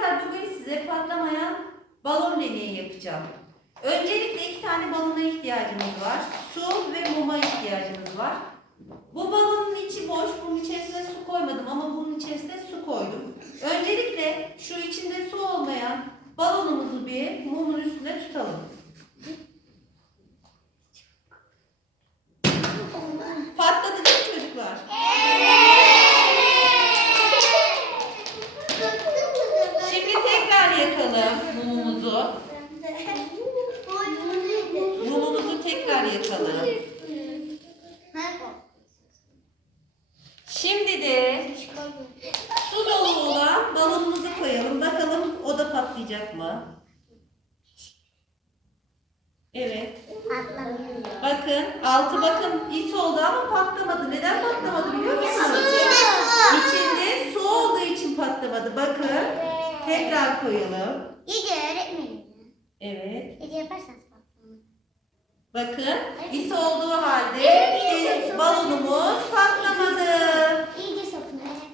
Çocuklar bugün size patlamayan balon deneyi yapacağım. Öncelikle iki tane balona ihtiyacımız var. Su ve muma ihtiyacımız var. Bu balonun içi boş. Bunun içerisine su koymadım ama bunun içerisine su koydum. Öncelikle şu içinde su olmayan balonumuzu bir yakalım mumumuzu. Mumumuzu tekrar yakalım. Şimdi de su dolu olan balonumuzu koyalım. Bakalım o da patlayacak mı? Evet. Bakın altı bakın is oldu ama patlamadı. Neden patlamadı biliyor musunuz? İçinde su olduğu için patlamadı. Bakın. Tekrar koyalım. İyice öğretmenim. Evet. İyice yaparsanız. Bakın is olduğu halde